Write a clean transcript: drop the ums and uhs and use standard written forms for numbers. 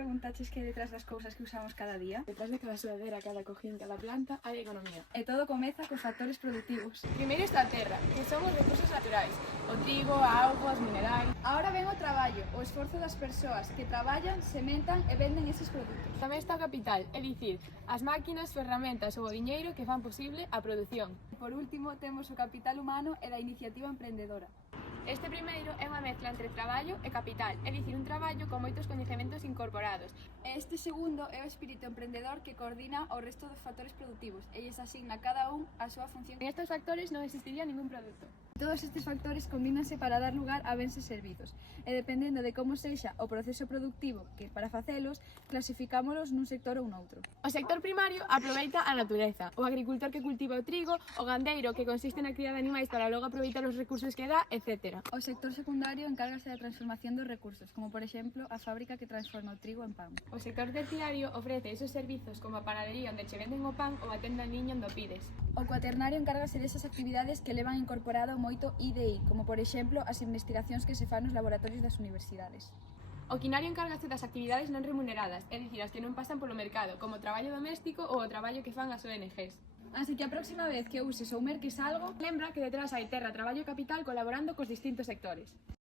preguntaches que detrás das cousas que usamos cada día? Detrás de cada sudadera, cada cojín, cada planta, hai economía. E todo comeza cos factores productivos. Primeiro está a terra, que son os recursos naturais. O trigo, a auga, os minerais. Ahora ven o traballo, o esforzo das persoas que traballan, sementan e venden eses produtos. Tamén está o capital, é dicir, as máquinas, ferramentas ou o diñeiro que fan posible a produción. Por último, temos o capital humano e da iniciativa emprendedora. Este primeiro é unha mezcla entre traballo e capital, é dicir, un traballo con moitos coñecementos incorporados. E este segundo é o espírito emprendedor que coordina o resto dos factores productivos e lles asigna a cada un a súa función. En estes factores non existiría ningún produto. Todos estes factores combínanse para dar lugar a bens e servizos, e dependendo de como sexa o proceso productivo que para facelos, clasificámolos nun sector ou noutro. O sector primario aproveita a natureza, o agricultor que cultiva o trigo, o gandeiro que consiste na cría de animais para logo aproveitar os recursos que dá, etc. O sector secundario encárgase da transformación dos recursos, como por exemplo a fábrica que transforma o trigo en pan. O sector terciario ofrece esos servizos como a panadería onde che venden o pan ou a tenda en liña onde o pides. O cuaternario encárgase desas actividades que levan incorporado moito IDI, como por exemplo as investigacións que se fan nos laboratorios das universidades. O quinario encárgase das actividades non remuneradas, é dicir, as que non pasan polo mercado, como o traballo doméstico ou o traballo que fan as ONGs. Así que a próxima vez que uses ou merques algo, Lembra que detrás hai terra, traballo e capital colaborando cos distintos sectores.